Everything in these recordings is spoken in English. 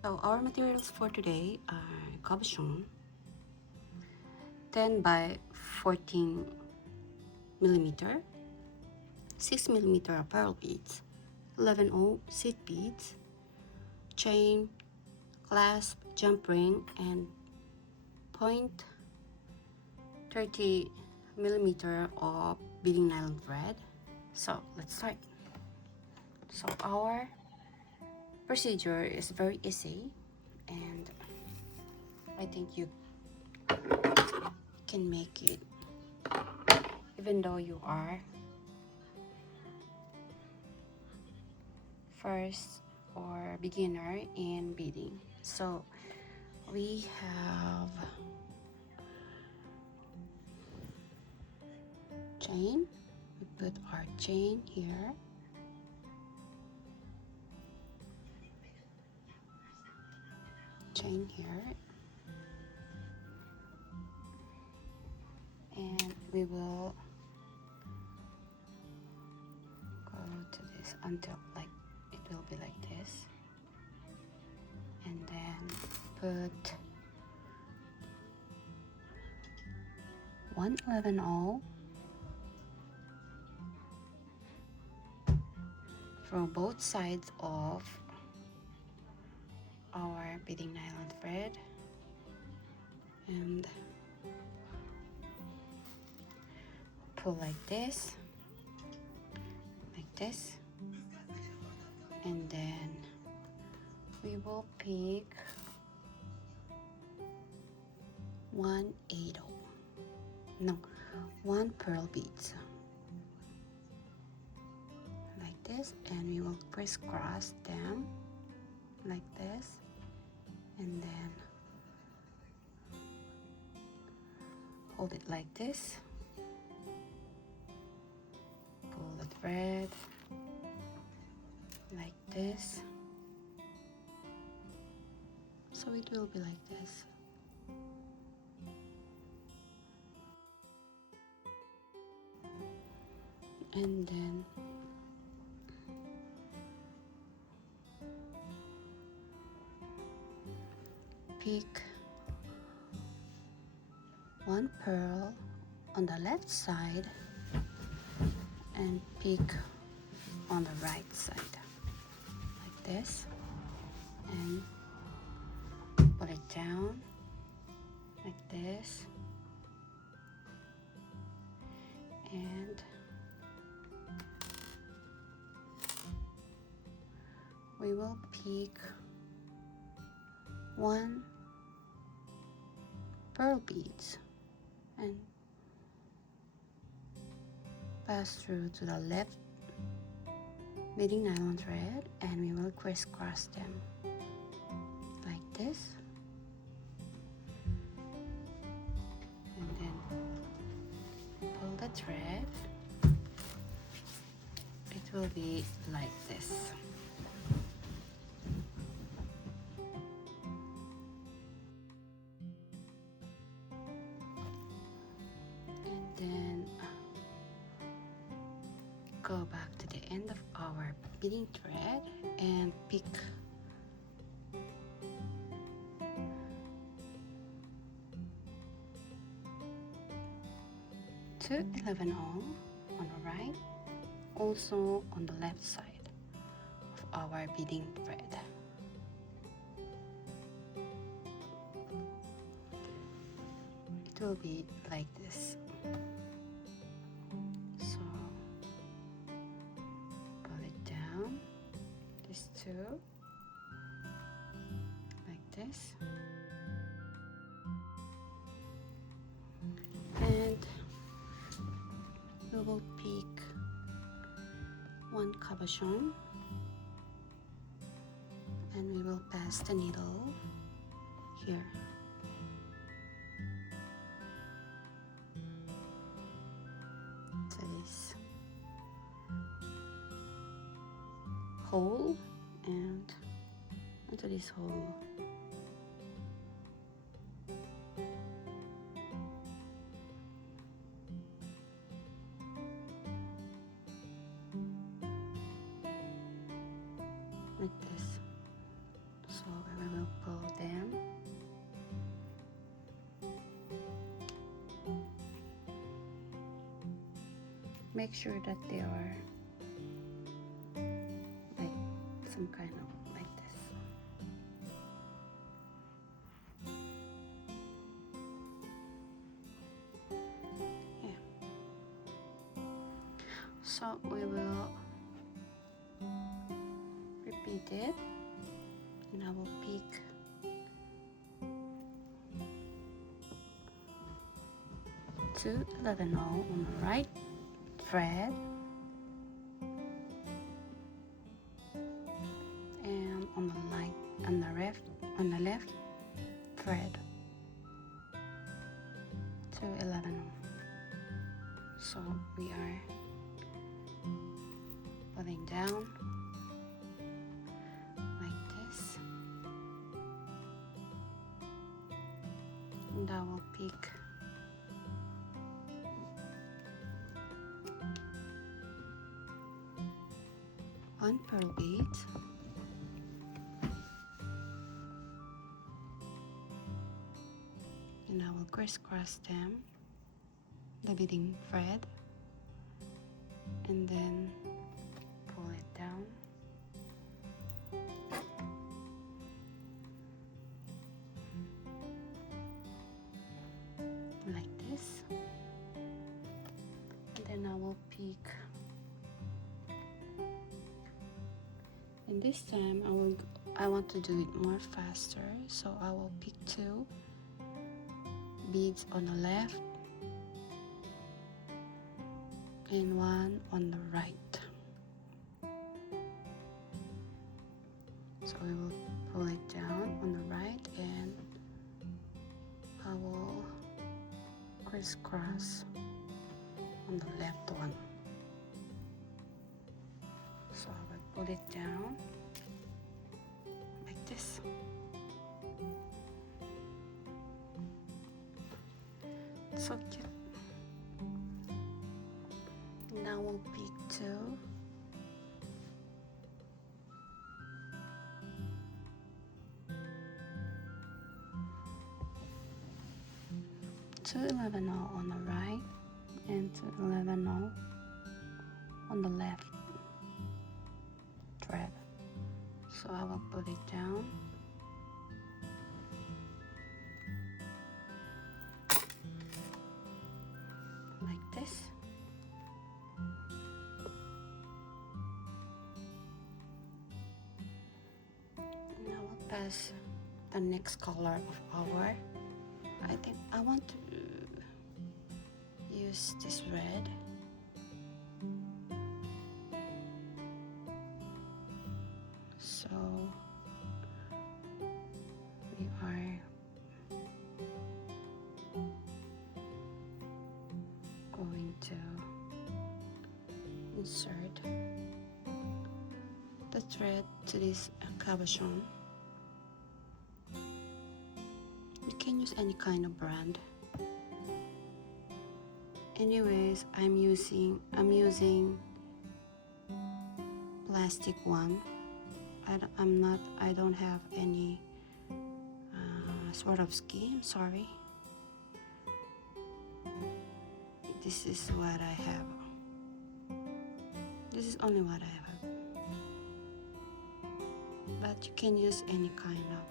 So our materials for today are cabochon, 10 by 14 millimeter, 6 millimeter pearl beads, 11/0 seed beads, chain, clasp, jump ring, and point 30 millimeter of beading nylon thread. So let's start. So our procedure is very easy, and I think you can make it even though you are first or beginner in beading. So we have chain. We put our chain here, chain here, and we will go to this until like it will be like this, and then put 1/11 from both sides of our beading nylon thread, and pull like this, and then we will pick 1/8, no, 1 pearl beads like this, and we will crisscross them like this, and then hold it like this, pull the thread like this, so it will be like this. And then pick 1 pearl on the left side and pick on the right side like this, and put it down like this, and we will pick 1 pearl beads and pass through to the left beading nylon thread, and we will crisscross them like this, and then pull the thread. It will be like this. And then go back to the end of our beading thread and pick 2/11 on the right, also on the left side of our beading thread. It will be like this. So pull it down, these two, like this, and we will pick 1 cabochon, and we will pass the needle here. To this hole and into this hole. Like this. So we make sure that they are like some kind of like this. Yeah. So we will repeat it, and I will pick two 11 on the right thread and on the left thread 2 11. So we are putting down like this, and I will pick one pearl bead, and I will crisscross them, the beading thread, and then pull it down like this, and then I will pick, and this time I want to do it more faster, so I will pick two beads on the left and one on the right. So we will pull it down on the right, and I will crisscross on the left one. So I will put it down like this. So cute. Now we'll pick two two 11 on the right and 2 11 on the left thread. So I will put it down like this. And I will pass the next color of our, I think I want to use this red. So we are going to insert the thread to this cabochon. You can use any kind of brand. Anyways, I'm using plastic one. I don't have any sort of scheme, sorry. This is what I have. This is only what I have. But you can use any kind of,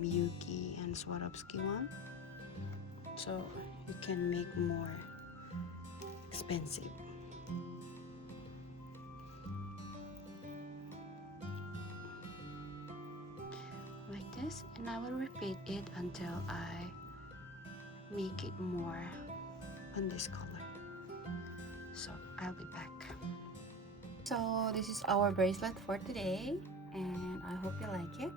miyuki and Swarovski one. So you can make more expensive. Like this, and I will repeat it until I make it more on this color. So I'll be back. So this is our bracelet for today, and I hope you like it.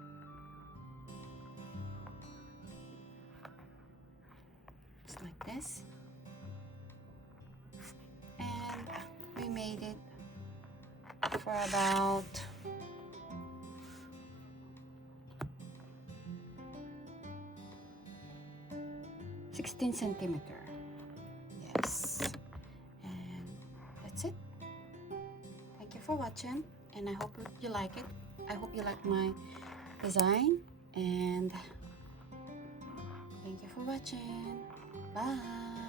It's like this, and we made it for about 16 centimeter. Yes, and that's it. Thank you for watching, and I hope you like it. I hope you like my design, and thank you for watching. Bye.